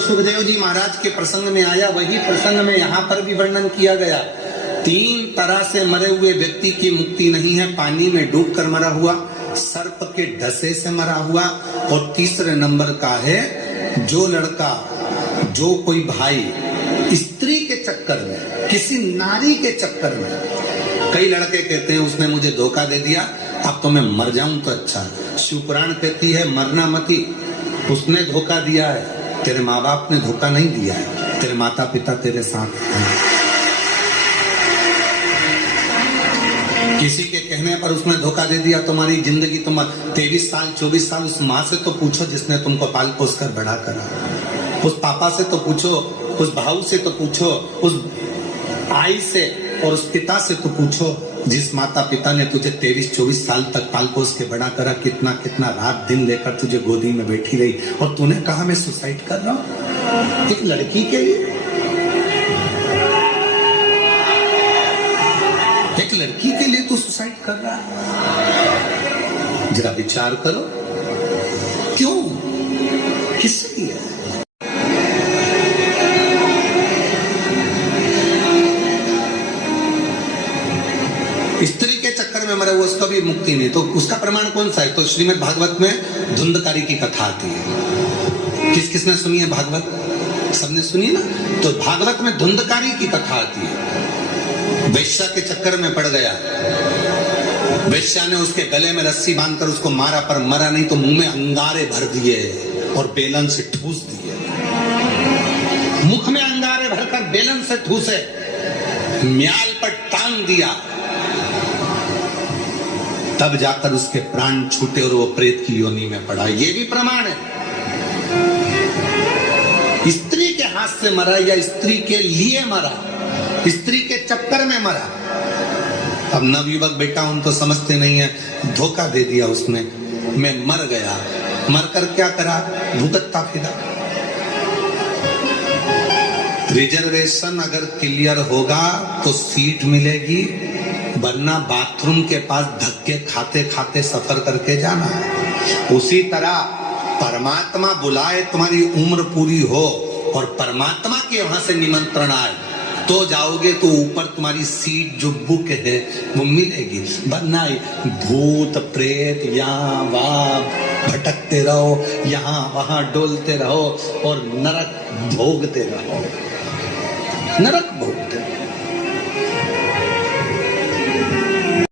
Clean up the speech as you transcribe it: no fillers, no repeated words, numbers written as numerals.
सुखदेव जी महाराज के प्रसंग में आया, वही प्रसंग में यहाँ पर भी वर्णन किया गया। 3 तरह से मरे हुए व्यक्ति की मुक्ति नहीं है। पानी में डूबकर मरा हुआ, सर्प के डसे से मरा हुआ, और तीसरे नंबर का है जो लड़का, जो कोई भाई स्त्री के चक्कर में, किसी नारी के चक्कर में। कई लड़के कहते हैं उसने मुझे धोखा दे दिया, अब तो मैं मर जाऊं तो अच्छा। शिवपुराण कहती है मरना मती, उसने धोखा दिया है, तेरे माँ बाप ने धोखा नहीं दिया है, तेरे माता पिता तेरे साथ हैं। किसी के कहने पर उसने धोखा दे दिया, तुम्हारी जिंदगी, तुम 23 साल 24 साल उस माँ से तो पूछो जिसने तुमको पाल पोस कर बड़ा करा, उस पापा से तो पूछो, उस भाऊ से तो पूछो, उस आई से और उस पिता से तो पूछो जिस माता पिता ने तुझे 23-24 साल तक पाल पोस के बड़ा करा, कितना कितना रात दिन लेकर तुझे गोदी में बैठी रही, और तूने कहा मैं सुसाइड कर रहा हूं एक लड़की के लिए, एक लड़की के लिए तू सुसाइड कर रहा है। जरा विचार करो, क्यों, किस लिए? स्त्री के चक्कर में मरा हुआ उसका भी मुक्ति नहीं, तो उसका प्रमाण कौन सा है? तो श्रीमद् भागवत में धुंधकारी की कथा आती है। किस किसने सुनी है भागवत? सबने सुनी ना। तो भागवत में धुंधकारी की कथा आती है। वेश्या के चक्कर में पड़ गया, वेश्या ने उसके गले में रस्सी बांधकर उसको मारा, पर मरा नहीं, तो मुंह में अंगारे भर दिए और बेलन से ठूस दिए। मुख में अंगारे भरकर बेलन से ठूसे, म्याल पर टांग दिया, तब जाकर उसके प्राण छूटे और वो प्रेत की योनि में पड़ा। ये भी प्रमाण है। स्त्री के हाथ से मरा या स्त्री के लिए मरा, स्त्री के चक्कर में मरा। अब नवयुवक बेटा उन तो समझते नहीं है, धोखा दे दिया उसने, मैं मर गया, मरकर क्या करा, भुगतता फिरा। रिजर्वेशन अगर क्लियर होगा तो सीट मिलेगी, वरना बाथरूम के पास धक्के खाते खाते सफर करके जाना है। उसी तरह परमात्मा बुलाए, तुम्हारी उम्र पूरी हो और परमात्मा के वहां से निमंत्रण आए तो जाओगे, तो ऊपर तुम्हारी सीट जो बुक है वो मिलेगी, वरना भूत प्रेत यहाँ वहां भटकते रहो, यहाँ वहां डोलते रहो और नरक भोगते रहो, नरक भोग।